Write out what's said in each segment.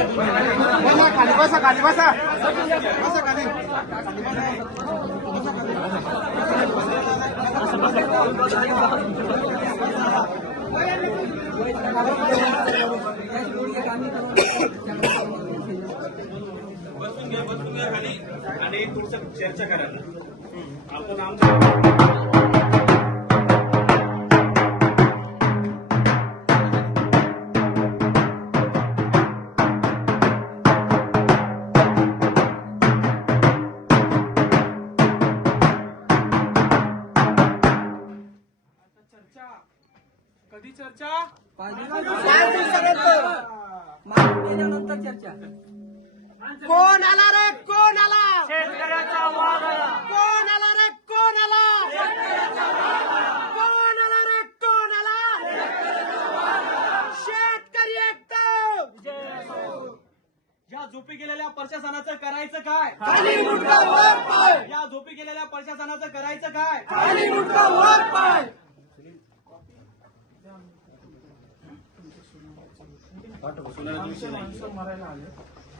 खाली बसा खाली बसा बसा खाली बसून घ्या खाली आणि थोडस चर्चा करा आपण आमच्या कधी चर्चा? 5 दिवसानंतर चर्चा. कोण आला रे कोण आला शेतकऱ्याचा वाघ आला. कोण आला रे कोण आला कोण आला रे कोण आला शेतकरी एकदम या झोपी गेलेल्या प्रशासनाचं करायचं काय? खाली मुंडका वर पाय या झोपी गेलेल्या प्रशासनाचं करायचं काय? खाली मुंडका वर पाय मारायला आले.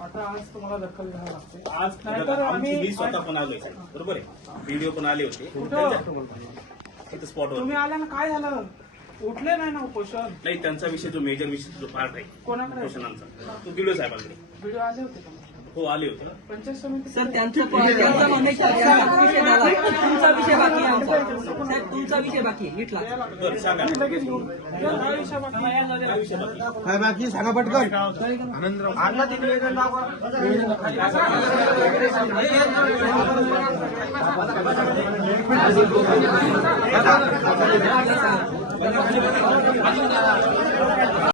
आता आज तुम्हाला दखल घ्यावी लागते. आज नाहीतर आम्ही मी स्वतः पण आलोय साहेब, बरोबर आहे. व्हिडिओ पण आले होते तिथे स्पॉटवर. तुम्ही आल्यानं काय झालं? उठले नाही ना उपोषण? नाही, त्यांचा विषय जो मेजर विषय जो पार्ट आहे कोणाकडे उपोषणांचा तो दिलो साहेबांकडे. व्हिडिओ आले होते का? हो आले होते ना. पंचायत समिती सर त्यांचं म्हणणं चर्चा विषय झाला. तुमचा विषय बाकी आहे आमचा. साहेब तुमचा विषय बाकी आहे इथला. बरं सांगा ना. लगेच घेऊ. काय विषय बाकी? काय विषय बाकी? काय बाकी सांगा पटकन आणला तिकडे